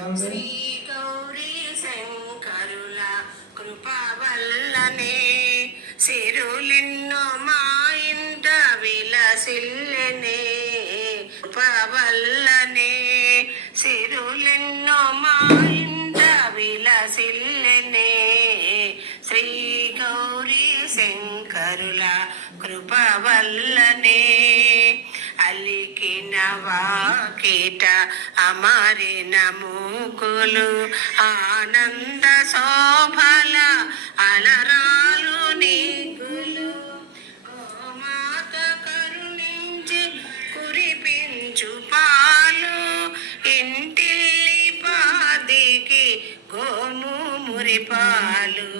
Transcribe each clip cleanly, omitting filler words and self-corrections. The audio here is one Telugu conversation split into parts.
శ్రీ గౌరీ శంకరుల కృప వల్లనే సిరులెన్నో మా ఇంట విలసిల్లెనే. కృప వల్లనే సిరులెన్నో మా ఇంట విలసిల్లెనే. శ్రీ గౌరీ శంకరుల కృప వల్లనే అలికిన వాకిట అమరిన మూకులు ఆనంద శోభల అలరాలు నీకులు. గోమాత కరుణించి కురిపించు పాలు ఇంటిల్లి పాదికి గోము మురిపాలు.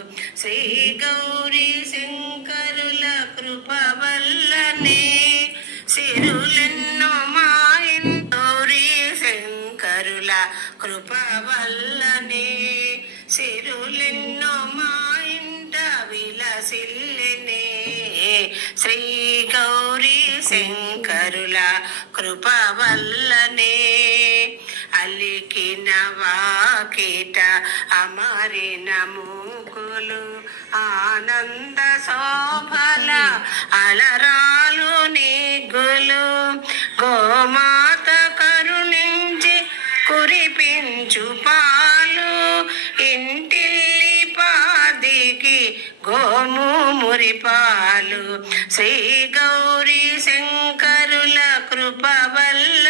శ్రీ గౌరీ శంకరుల కృప వల్లనే సిరులెన్నో మా గౌరీ శంకరుల కృప వల్లనే సిరులెన్నో మా ఇంట విలసిల్లెనే. శ్రీ గౌరీ శంకరుల కృప వల్లనే అలికిన వాకిట అమరిన మూకులు ఆనంద శోభల అలరాలు నీగులు. గోమాత కరుణించి కురిపించు పాలు ఇంటిల్లి పాదికి గోము మురిపాలు. శ్రీ గౌరీ శంకరుల కృప వల్ల